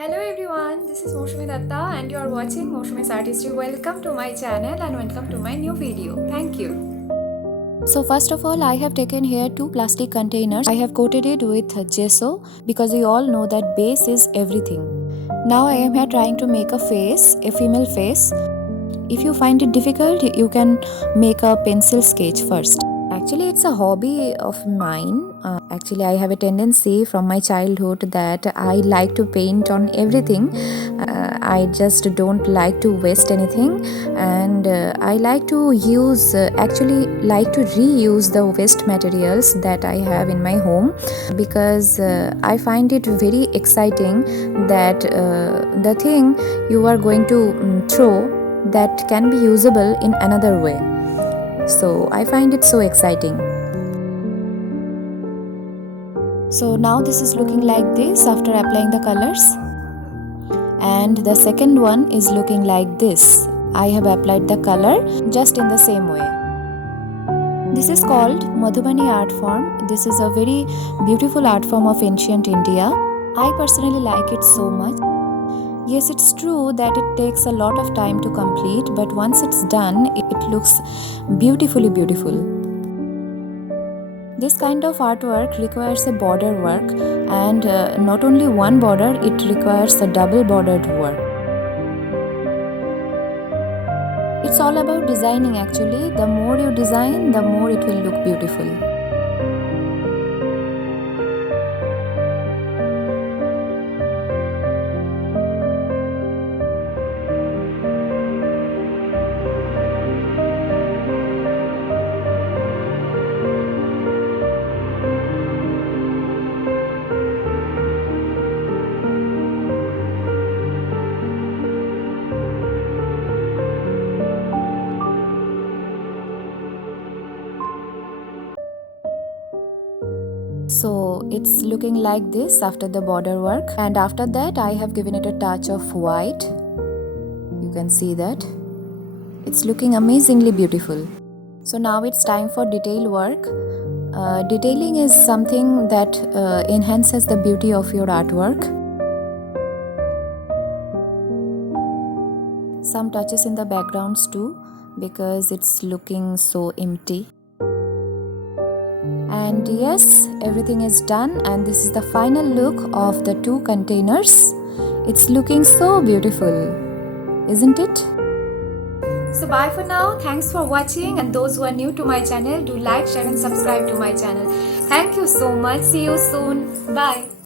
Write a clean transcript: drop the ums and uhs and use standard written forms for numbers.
Hello everyone, this is Mousumi Datta and you are watching MOUSUMI'S Artistry. Welcome to my channel and welcome to my new video. Thank you. So first of all, I have taken here 2 plastic containers. I have coated it with gesso because we all know that base is everything. Now I am here trying to make a face, a female face. If you find it difficult, you can make a pencil sketch first. Actually, it's a hobby of mine. Actually, I have a tendency from my childhood that I like to paint on everything. I just don't like to waste anything, and I like to use, like to reuse the waste materials that I have in my home because I find it very exciting that the thing you are going to throw that can be usable in another way. So I find it so exciting. So now this is looking like this after applying the colors, and the second one is looking like this. I have applied the color just in the same way. This is called Madhubani art form. This is a very beautiful art form of ancient India. I personally like it so much. Yes, it's true that it takes a lot of time to complete, but once it's done, it looks beautifully beautiful. This kind of artwork requires a border work, and not only one border, it requires a double bordered work. It's all about designing actually. The more you design, the more it will look beautiful. So it's looking like this after the border work, and after that I have given it a touch of white. You can see that it's looking amazingly beautiful. So now it's time for detail work. Detailing is something that enhances the beauty of your artwork. Some touches in the backgrounds too, because it's looking so empty. And yes, everything is done, and this is the final look of the 2 containers. It's looking so beautiful, isn't it? So bye for now. Thanks for watching, and those who are new to my channel, do like, share and subscribe to my channel. Thank you so much. See you soon. Bye.